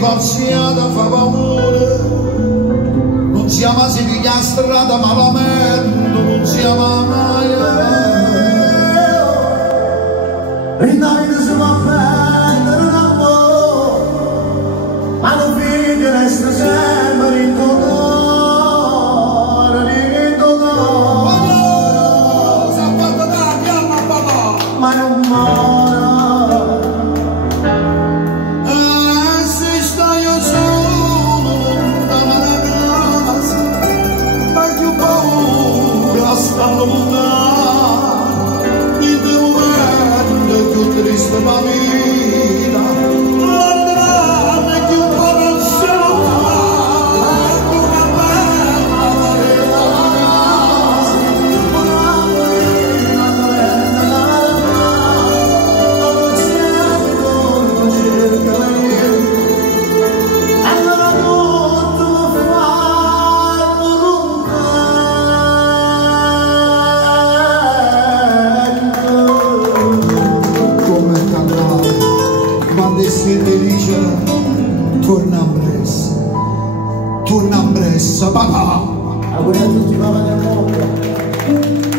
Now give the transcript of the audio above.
divorziata fa paura, non si ama si piglia a strada malamente, non si ama mai. E noi si va a prendere un amore, ma non figlio resta sempre in dolore, in dolore. Si apparta da chiama papà, Ma non muore. se stai solo lontana da casa, hai più paura sta lontana, di te momento più triste la vita, l'andrà più conosciuta, una bella vareta quando si dice torna a Brescia, papà. Auguri a tutti, papà del mondo.